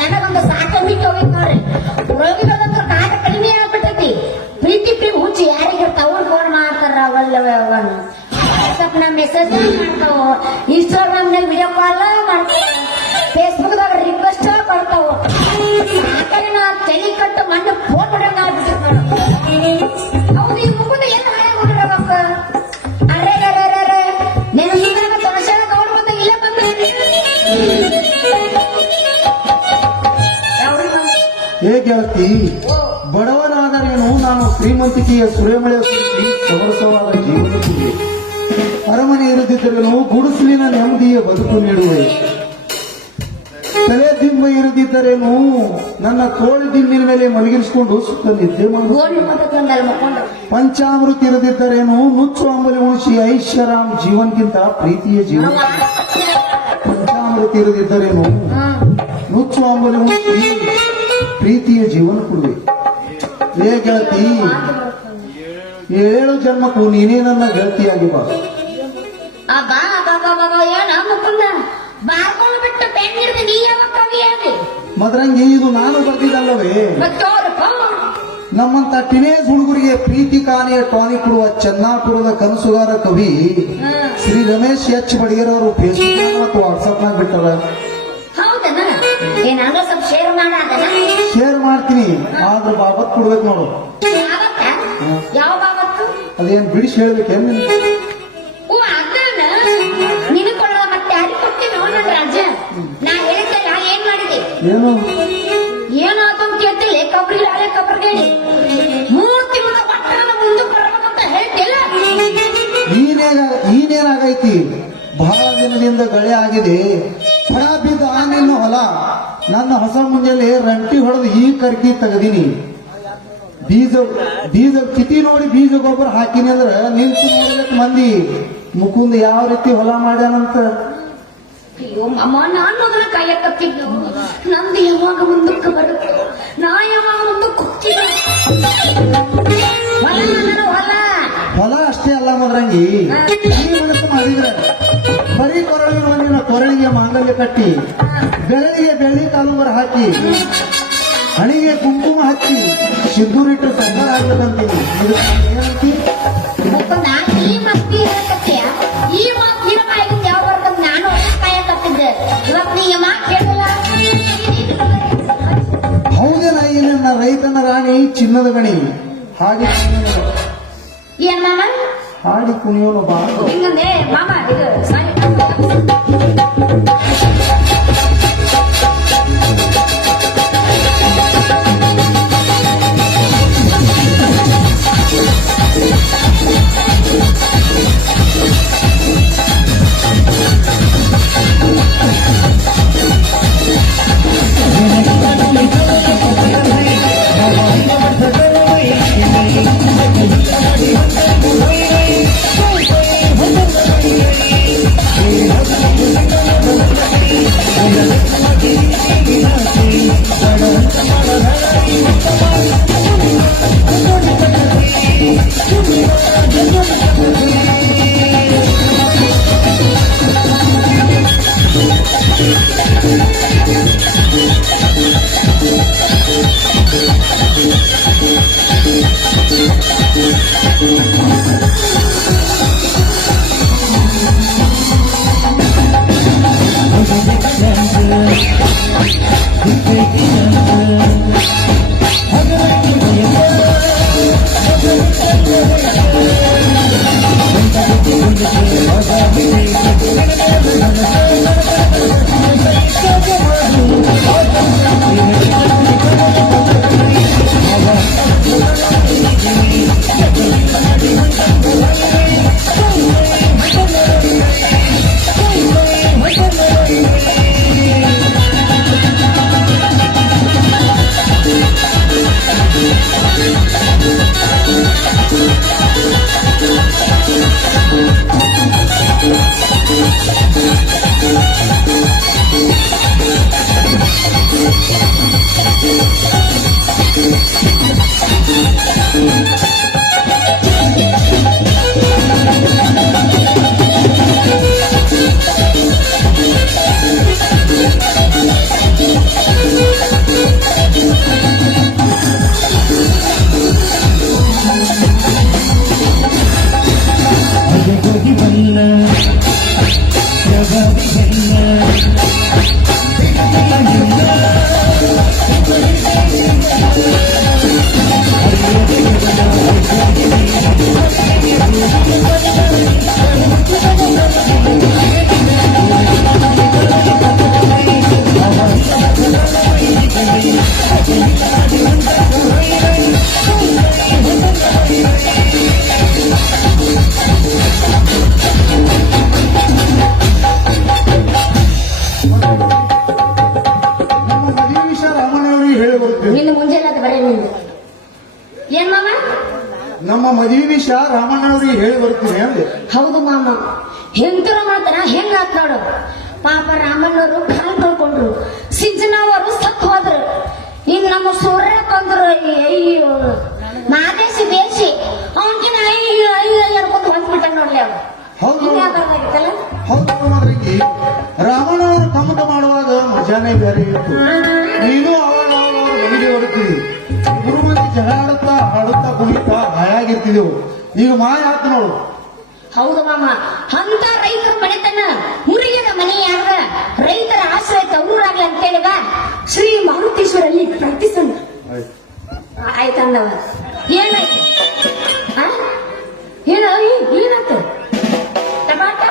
ನನಗೊಂದು ಸಾಕ ಬಿಟ್ಟು ಹೋಗಿದ್ ನೋಡ್ರಿ ರೋಗಿಗಳಂತ್ರ ಕಾಟ ಕಡಿಮೆ ಆಗ್ಬಿಟ್ಟೈತಿ ಪ್ರೀತಿ ಹುಚ್ಚಿ ಯಾರಿಗಿರ್ತಾವ ಫೋನ್ ಮಾಡ್ತಾರ ವಾಟ್ಸಪ್ ನ ಮೆಸೇಜ್ ಮಾಡ್ತಾವ ಇನ್ಸ್ಟಾಗ್ರಾಮ್ ನಲ್ಲಿ ವಿಡಿಯೋ ಕಾಲ್ ಮಾಡ್ತಾವ ಫೇಸ್ಬುಕ್ ದಾಗ ರಿಕ್ವೆಸ್ಟ್ ಕೊಡ್ತಾವ ಸಾಕಲಿನ ತಲೆ ಕಟ್ಟು ಮಣ್ಣು ಫೋನ್ ಹೊಡಂಗ ಆಗ್ಬಿಟ್ಟಿರ್ತಾರ ಹೌದು ಈ ಮುಗುಂದ ಏನು ಹಾಳೆ ಹೊಡಿರಬೇಕು ಅರೆ నేను ಸುಮ್ಮನೆ ತಮಷಾಗ ತಗೊಂಡು ಬಂದ ಇಲ್ಲ ಬಂದ್ರಿ ಏ ಗೆಳತಿ, ಬಡವನಾದರೇನು ನಾನು ಶ್ರೀಮಂತಿಕೆಯ ಸುರೇಮಳೆ ಸಮರಸವಾದ ಜೀವನಕ್ಕೆ ಅರಮನೆ ಇರದಿದ್ದರೇನು ಗುಡಿಸಲಿನ ನೆಮ್ಮದಿಯ ಬದುಕು ನೀಡುವೆ. ತಲೆ ದಿಂಬ ಇರದಿದ್ದರೇನು ನನ್ನ ತೋಳಿ ದಿಂಬಿನ ಮೇಲೆ ಮಲಗಿರಿಸಿಕೊಂಡು ಸುತ್ತ ನಿದ್ದೆ ಮಾಡುವುದು. ಪಂಚಾಮೃತ ಇರದಿದ್ದರೇನು ನುಚ್ಚು ಅಂಬಲಿ ಉಣಿಸಿ ಐಷಾರಾಮ್ ಜೀವನ್ಗಿಂತ ಪ್ರೀತಿಯ ಜೀವನ. ಪಂಚಾಮೃತ ಇರದಿದ್ದರೇನು ನುಚ್ಚು ಅಂಬಲಿ ಉಣಿಸಿ ಪ್ರೀತಿಯ ಜೀವನ ಕೊಡುವೆ. ಏ ಗೆಳತಿ, 7 ಜನ್ಮಕ್ಕೂ ನೀನೇ ನನ್ನ ಗೆಳತಿಯಾಗಿ ಬಾ. ಮದ್ರಂಗಿ ಇದು ನಾನು ಬರ್ದಿದ್ದಲ್ಲವೇ? ನಮ್ಮಂತ ಟಿನೇಜ್ ಹುಡುಗರಿಗೆ ಪ್ರೀತಿ ಕಾಣಿಯ ಟಾನಿಕ್ ಕೊಡುವ ಚೆನ್ನಾಪುರದ ಕನಸುಗಾರ ಕವಿ ಶ್ರೀ ರಮೇಶ್ ಎಚ್ ಬಡಿಗೇರವರು ಫೇಸ್ಬುಕ್ ಮತ್ತು ವಾಟ್ಸ್ಆಪ್ ನಾಗ ಬಿಟ್ಟರ. ಶೇರ್ ಮಾಡ್ತೀನಿ, ಆದ್ರ ಬಾಬತ್ ಕೊಡ್ಬೇಕು ನೋಡು. ಅದೇನ್ ಬಿಡಿಸಿ ಹೇಳ್ಬೇಕೇನ್? ಏನು ಏನಾತ ಕೇಳ್ತಿಲ್ಲ ಕಬ್ರಿ ಮೂರ್ತಿ ಮುಂದೆ ಬರ್ಬೇಕಂತ ಹೇಳ್ತಿಲ್ಲ. ಈನೇನಾಗೈತಿ? ಬಹಳ ದಿನದಿಂದ ಗಳೆ ಆಗಿದೆ. ಹೊಳ ಬಿದ್ದ ನಿನ್ನ ಹೊಲ ನನ್ನ ಹೊಸ ಮುಂಜಾನೆ ರಂಟಿ ಹೊಡೆದು ಈ ಕರ್ಕಿ ತೆಗದೀನಿ. ಬೀಜ ಕಿತಿ ನೋಡಿ ಬೀಜ ಗೊಬ್ಬರ ಹಾಕಿನಿ ಅಂದ್ರ ನಿಂತು ನೋಡ್ಬೇಕು ಮಂದಿ ಮುಕುಂದ ಯಾವ ರೀತಿ ಹೊಲ ಮಾಡ್ಯಾನಂತ. ಅಯ್ಯೋ ಅಮ್ಮ, ನಾನು ಅದನ್ನ ಕಾಯಕತ್ತಿದ್ದು ನಂದು ಯಾವಾಗ ಮುಂದಕ್ಕೆ ಬರುತ್ತೆ, ನಾ ಯಾವಾಗ ಮುಂದಕ್ಕೆ ಹೋಗ್ತೀನಿ. ಹೊಲ ಅಷ್ಟೇ ಅಲ್ಲ ಮದ್ರಂಗಿ, ಈ ಮನಸ್ಸು ಮಾಡಿದ್ರೆ ಬರೀ ಕೊರಳಿನ ಒಂದಿನ ಕೊರಳಿಗೆ ಮಾಂಗಲ್ಯ ಕಟ್ಟಿ, ಬೆರಳಿಗೆ ಬೆಳ್ಳಿ ಕಾಲುಂಗರ ಹಾಕಿ, ಹಣಿಗೆ ಕುಂಕುಮ ಹಚ್ಚಿ, ಸಿದ್ದೂರಿಟ್ಟು ಸಂಬರ ಆಗ್ಬೇಕಂತೀನಿ. ಏನಂತಿ? ಈ ಮಸ್ತಿ ಹೇಳಕತ್ತೀಯ? ಈ ಮಾತು ಯಾವ ಬರ್ತದ? ನಾನು ಕಾಯಕತ್ತಿದ್ದೆ, ಇವತ್ತು ನೀ ಮಾತು ಕೇಳಲ್ಲ. ಹೌದೇನ? ಈ ನನ್ನ ರೈತನ ರಾಣಿ ಚಿನ್ನದ ಗಣಿ ಹಾಗೆ ಏನ್ ಮಾಮ ಹಾಡಿ ಕುಣಿಯೋನು ಬಾ. ಹಿಂಗಂದೆ ಮಾಮ ಇದು ನಮ್ಮ ಮದುವೆ ವಿಷಯ ರಾಮಣ್ಣವ್ರಿಗೆ ಹೇಳಿ ಬರ್ತೇವೆ. ನಿನ್ನ ಮುಂಜಾನೆ ಅದು ಬರೀ ನೀನು ಏನ್ ಮಾಮ? ನಮ್ಮ ಮದುವೆ ವಿಷಯ ರಾಮಣ್ಣವ್ರಿಗೆ ಹೇಳಿ ಬರ್ತೀನಿ ಅಂದೆ. ಹೌದು ಮಾಮ, ಹೆಂತರ ಮಾಡ್ತಾರ ಹೆಂಗಾತ್ ನೋಡು. ಪಾಪ ರಾಮಣ್ಣವರು ಕಾಲ್ ಕಳ್ಕೊಂಡ್ರು, ಸಿಂಚನವರು ಸತ್ತು ಹೋದ್ರು. ಈಗ ನಮ್ಮ ಸೂರ್ಯ ಕೊಂದ್ರು. ಅಯ್ಯೋ ಮಾದೇಶಿ ಬೇಸಿ ಅವನ್ಕಿನ ಅಯ್ಯೋ ಅಯ್ಯೋ ಅನ್ಕೊಂತ ಹೊಂದ್ಬಿಟ್ಟ ನೋಡ್ಲಿ ಅವ. ಹೌದು ಹಿಂಗಾಗಿತ್ತಲ್ಲ. ಹೌದು ಮಾದ್ರಿಗೆ ರಾಮಣ್ಣವರು ಕಮ್ಮಟ ಮಾಡುವಾಗ ಮಜಾನೇ ಬೇರೆ ಇತ್ತು. ನೀನು ಅವಾಗ ಅವ್ರ ಮನೆಗೆ ಹೊರತೀವಿ, ಇಬ್ಬರು ಮಂದಿ ಜಗಳ ಆಡುತ್ತಾ ಹಾಡುತ್ತಾ ಕುಣಿತಾ ಹಾಯಾಗಿರ್ತಿದ್ದೆವು. ಈಗ ಮಾಯ ಆತು ನೋಡು. ಹೌದು ಮಾಮ, ಅಂತ ರೈತರ ಮನೆತನ ಮುರಿಯದ ಮನೆ ಯಾರ್ದ, ರೈತರ ಆಶ್ರಯ ತವರಾಗ್ಲಿ ಅಂತ ಹೇಳಿದ ಶ್ರೀ ಮಾರುತೇಶ್ವರಲ್ಲಿ ಪ್ರಾರ್ಥಿಸೋಣ. ಆಯ್ತಂದವ ಏನಾಯ್ತು? ಆ? ಏನಾಯ್ತು? ಟಮಾಟ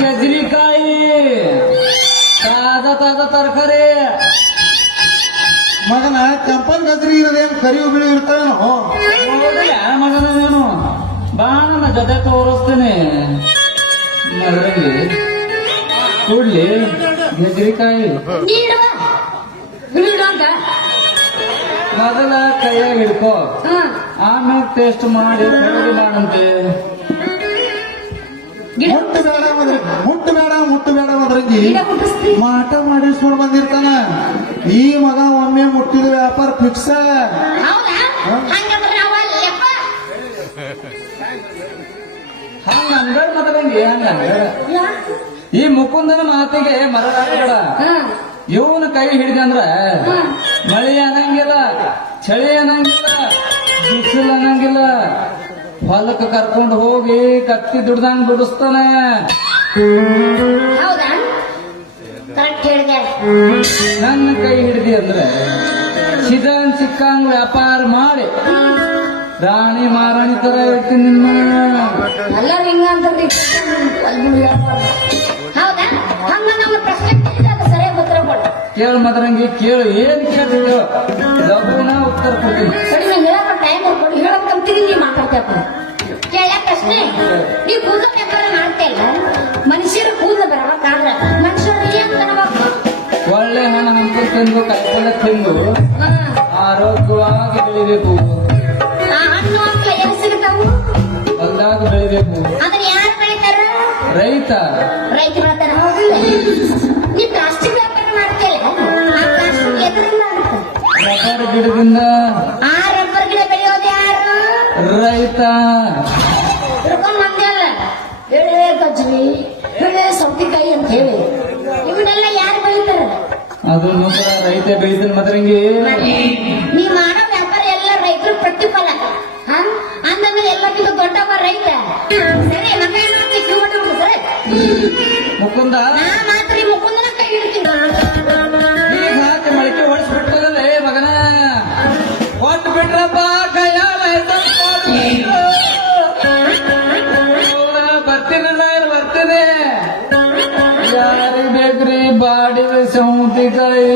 ಗಜರಿಕಾಯಿ ತಾಜಾ ತರಕಾರಿ. ಮಗನ ಕೆಂಪನ್ ಗಜ್ರಿ ಇರೋದೇನು ಕರಿವು ಬಿಳಿ ಇರ್ತಾವೇನೋ. ಮಗನ ನಾನು ಬಾ ನನ್ನ ಜೊತೆ ತೋರಿಸ್ತೀನಿ. ಮದ್ರಂಗಿ ಕೂಡ್ಲಿ ಗಜರಿಕಾಯಿ ನೀಡುವ ಅಂತ ಮೊದಲ ಕೈಯಾಗ ಹಿಡ್ಕೋ, ಆಮೇಲೆ ಟೇಸ್ಟ್ ಮಾಡಿ ಖರೀದಿ ಮಾಡಂತೆ. ಮುಟ್ಟು ಬೇಡ ಮದ್ರಂಗಿ, ಮಾಟ ಮಾಡಿಸ್ಕೊಂಡು ಬಂದಿರ್ತಾನ. ಈ ಮಗ ಒಮ್ಮೆ ಮುಟ್ಟಿದ ವ್ಯಾಪಾರ ಫಿಕ್ಸ್. ಹೌದಾ? ಹಂಗಂದ್ರೆ ನಾವು ಅಲ್ಲಪ್ಪ. ಹಂಗ ಅನ್ಬೇಡ ಮದ್ರಂಗಿ, ಹಂಗ ಈ ಮುಕುಂದನ ಮಾತಿಗೆ ಮರಬೇಡ. ಇವನ ಕೈ ಹಿಡಿದಂದ್ರ ಮಳಿ ಅನ್ನಂಗಿಲ್ಲ, ಚಳಿ ಅನ್ನಂಗಿಲ್ಲ, ಬಿಸಿಲು ಅನ್ನಂಗಿಲ್ಲ. ಹೊಲಕ್ಕೆ ಕರ್ಕೊಂಡು ಹೋಗಿ ಕತ್ತಿ ದುಡ್ದಂಗ್ ಬಿಡಿಸ್ತಾನೆ. ಹೌದಾ? ಕರೆಕ್ಟ್ ಹೇಳಿದೆ. ನನ್ನ ಕೈ ಹಿಡಿದಿ ಅಂದ್ರೆ ಸಿದನ್ ಸಿಕ್ಕಂಗ್ ವ್ಯಾಪಾರ ಮಾಡಿ ರಾಣಿ ಮಾರಾಣಿ ತರ ಇರ್ತೀನಿ ನಿಮ್ಮ. ಎಲ್ಲರೂ ಹಿಂಗ ಅಂತ ಹೌದಾ? ಹಂಗ ನಾವು ಪ್ರಶ್ನೆ ಕೇಳಿದ್ರೆ ಅದು ಸರಿಯಾಗಿ ಉತ್ತರ ಕೊಡು. ಕೇಳು ಮದ್ರಂಗಿ, ಕೇಳು. ಏನ್ ಕೇಳ್ತಿದ್ಯೋ ಲಘುನ ಉತ್ತರ ಕೊಡ್ತೀನಿ. ಸರಿ, ನಾನು ಹೇಳಕ್ಕ ಟೈಮ್ ಕೊಡು. ಹೇಳಕ್ ಕಂತೀನಿ, ನೀ ಮಾತಾಡ್ತೇಪ. ಕೇಳ ಪ್ರಶ್ನೆ. ನೀ ಕೂದಲ ವ್ಯಾಪಾರ ಮಾಡ್ತಾ ಇಲ್ಲ, ಮನುಷ್ಯರು ಕೂದಲು ಬರಬೇಕಾದ್ರೆ ಮನುಷ್ಯರು ಏನ್ ತರಬೇಕು? ಒಳ್ಳೆ ಹಣ ಹಂಪ ತಿಂದು ಕಾಯಿಪಲ್ಯ ತಿಂದು ಆರೋಗ್ಯವಾಗಿ ಬೆಳಿಬೇಕು. ಆ ಹಣ್ಣು ಹಂಪಲ ಎಲ್ಲಿ ಸಿಗ್ತಾವು? ಹೊಲ್ದಾಗ ಬೆಳಿಬೇಕು. ಅದನ್ನ ಯಾರು ಬೆಳಿತಾರ? ರೈತ ಬೆಳಿತಾರ. ಹೌದಿಲ್ಲ? ನೀ ಪ್ಲಾಸ್ಟಿಕ್ ವ್ಯಾಪಾರ ಮಾಡ್ತಿಲ್ಲ, ಆ ಪ್ಲಾಸ್ಟಿಕ್ ಎದರಿಂದ ಆಗುತ್ತೆ? ರಬ್ಬರ್ ಗಿಡದಿಂದ. ಆ ರಬ್ಬರ್ ಗಿಡ ಬೆಳೆಯೋದು ಯಾರು? ರೈತ. ತಿಳ್ಕೊಂಡ್ ಬಂದೆ ಅಲ್ಲ, ಎಳೆ ಗಜ್ರಿ, ಎಳೆ ಸೌತಿಕಾಯಿ ಅಂತ ಹೇಳಿ ಇವನ್ನೆಲ್ಲ ಯಾರು ಬೆಳಿತಾರ? ಅದನ್ನು ಕೂಡ ರೈತ ಬೆಳಿತಾನೆ ಮದ್ರಂಗಿ. ನೀ ಮಾಡೋ ವ್ಯಾಪಾರ ಎಲ್ಲ ರೈತರ ಪ್ರತಿಫಲ. ಅಂದ್ಮೇಲೆ ಎಲ್ಲಕ್ಕಿಂತ ದೊಡ್ಡವ ರೈತ. ಸರಿ, ಮಗ ಏನಾಗ್ತಿ ಕ್ಯೂ ಮಾಡ್ಬಿಡು. ಸರಿ, ಮುಕುಂದ ನಾ ಮಾತ್ರ ಈ ಮುಕುಂದನ ಕೈ ಹಿಡ್ತೀನಿ. ಈಗ ಹಾಕಿ ಮಳಿಕೆ ಹೊಡಿಸ್ಬಿಟ್ಟದಲ್ಲೇ ಮಗನ. ಕೊಟ್ಟು ಬಿಟ್ರಪ್ಪ ಕೈಯ ಬರ್ತೀನಿಲ್ಲ, ಬರ್ತೀನಿ. ಯಾರಿಗೆ ಬೇಕ್ರಿ ಬಾಡಿದ ಸೌತಿಕಾಯಿ,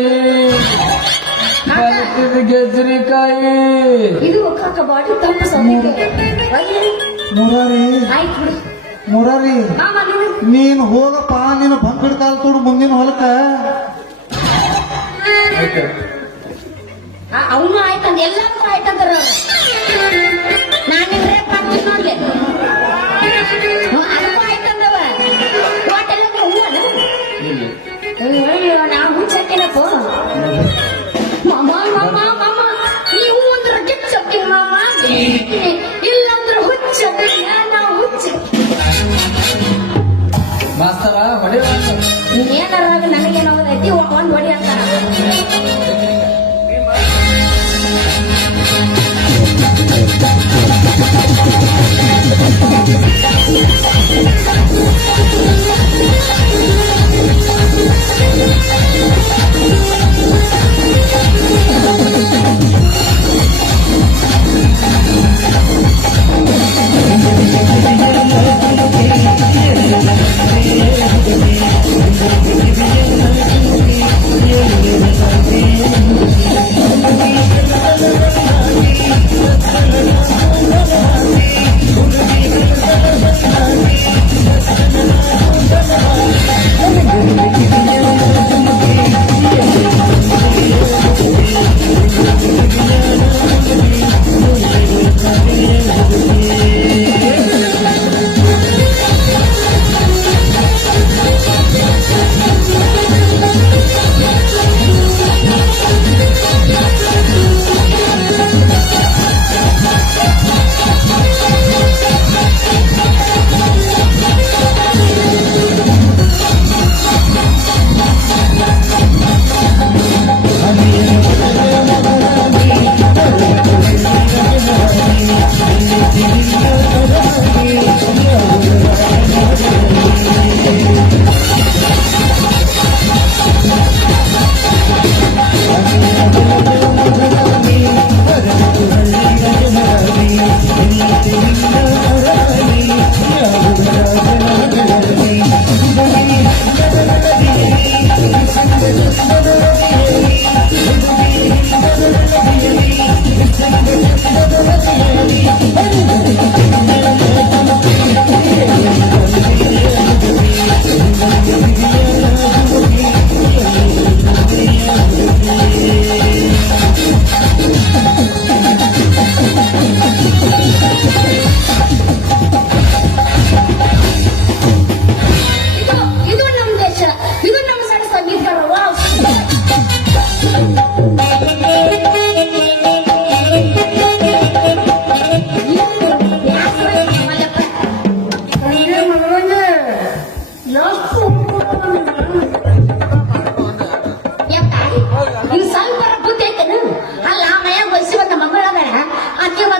ಬರ್ತಿದ ಗೆಜ್ರಿಕಾಯಿ. ಇದು ಒಕ್ಕ ಬಾಡಿ ತಂಪು ಸೌತಿಕಾಯಿ. ಮುರಾರಿ ಆಯ್ತು ಬಿಡು ಮುರಾರಿ, ಮಾಮ, ನೀನು ನೀನು ಹೋಗಪ್ಪ. ನೀನು ಬಂಪಿಡ ಕಾಲ ತೋಡು ಮುಂದಿನ ಹೊಲಕ್ಕ. ಅವನು ಆಯ್ತಂದ, ಎಲ್ಲಾದ್ರೂ ಆಯ್ತಂದ್ರ ನಾನು ರೇಪ್ ಮಾಡ್ತೀನಿ ನೋಡ್ಲಿ. ಅದಕ್ಕೂ ಆಯ್ತಂದವ ಹೋಟೆಲ್ಲಾಗ ಹೂವನ ನಾವು ಹುಚ್ಚಕ್ಕಿನಪ್ಪ. ಮಾಮ ಮಾಮ ಮಾಮ, ನೀವು ಅಂದ್ರೆ ಗಿಚ್ಚಕ್ಕಿನ ಮಾಮ, ಇಲ್ಲಂದ್ರೆ ಹುಚ್ಚಕ್ಕಿನ. ನಾವು ಹುಚ್ಚ ಮಾಸ್ತರ ಹೊಡೆ. ನೀನೇನಾರ ನನಗೇನೋ ಐತಿ ಒಂದ್ ಹೊಡಿ ಅಂತಾರ.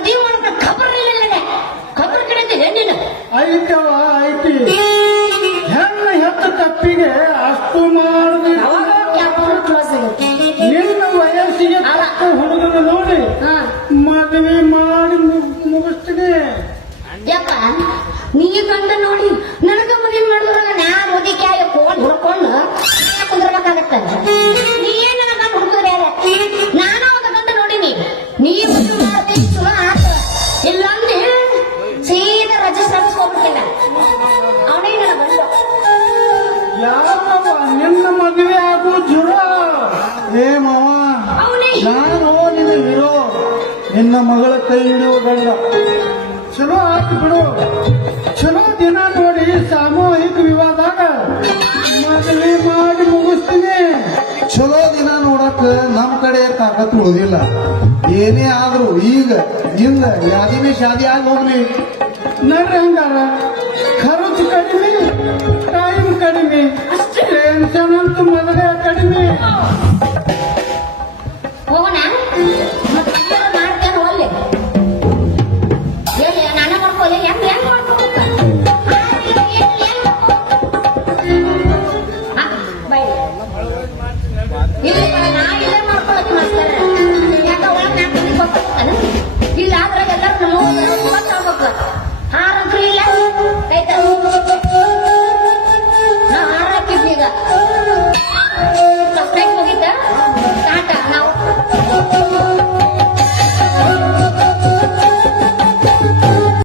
ಮದುವೆ ಮಾಡ್ಕೊಂಡು ಖಬರ್ ಇಲ್ಲ ಖಬರ್ ಕಡೆ ಹೆಣ್ಣಿನ ಐತವ ಐತಿ ಹೆಣ್ಣು ಹೆತ್ತ ತಪ್ಪಿಗೆ ಅಷ್ಟು ಮಾಡಿದ್ರೆ ಅವಾಗ ಕ್ಯಾಪ್ಟನ್ ಕ್ಲಾಸ್ ಆಗುತ್ತೆ ನಿನ್ನ ವಯಸ್ಸಿಗೆ ತಕ್ಕ ಹುಡುಗನ ನೋಡಿ ಮದುವೆ ಮಾಡಿ ಮುಗಿಸ್ತೀನಿ. ಯಾಕ ನೀ ಗಂಡ ನೋಡಿ ನನಗ ಮದುವೆ ಮಾಡಿದ್ರಾಗ ನಾ ಮುದಿಕಾಯ ಕೋಲ್ ಹುಡ್ಕೊಂಡು ಕುಂದ್ರಬೇಕಾಗತ್ತ ನೀ ಏನ್ ನನ್ನ ಗಂಡ ಹುಡುಗಿದ್ರೆ ನಾನು ಒಂದು ಗಂಡ ನೋಡಿನಿ ನೀ ಮದುವೆ ಮಾಡ್ತೀನಿ ಚಲೋ ಆತ ಇಲ್ಲ ಅಂದ್ರೆ ಸೀದಾ ರಜಿಸ್ಟರ್ ಹೋಗ್ಬಿಟ್ಟಿಲ್ಲ ಅವನೇ ನನ್ನ ಗಂಡ ಯಾಕವ ನಿನ್ನ ಮದುವೆ ಆಗೋ ಜುರ ಏ ಮಾವ ಅವನೇ ನಾನು ನಿನ್ನ ಹೀರೋ, ನಿನ್ನ ಮಗಳ ಕೈ ಹಿಡಿಯುವ ಗಂಡ. ಚಲೋ ಆಯ್ತು ಬಿಡು. ಚಲೋ ದಿನ ನೋಡಿ ಸಾಮೂಹಿಕ ವಿವಾದಾಗ ಮದುವೆ ಮಾಡಿ ಮುಗಿಸ್ತೀನಿ. ಚಲೋ ದಿನ ನೋಡಕ್ ನಮ್ ಕಡೆ ತಾಕತ್ ಉಳಿದಿಲ್ಲ. ಏನೇ ಆದ್ರೂ ಈಗ ಇಲ್ಲ ಯಾದಿನೇ ಶಾದಿ ಆಗಿ ಹೋಗ್ಲಿ. ನಡ್ರಿ ಹಂಗಾರ ಖರ್ಚು ಕಡಿಮೆ, ಟೈಮ್ ಕಡಿಮೆ, ಟೆನ್ಷನ್ ಅಂತೂ ಮೊದಲೇ ಕಡಿಮೆ. ಹೋಗೋಣ ಮಾಡ್ತೇನೆ ಒಲ್ಲೆ ಎಲ್ಲಿ ನಾನು ಮಾಡ್ಕೊಳ್ಳಿ ಹೆಂಗ್ ಮಾಡ್ಕೋಬೇಕ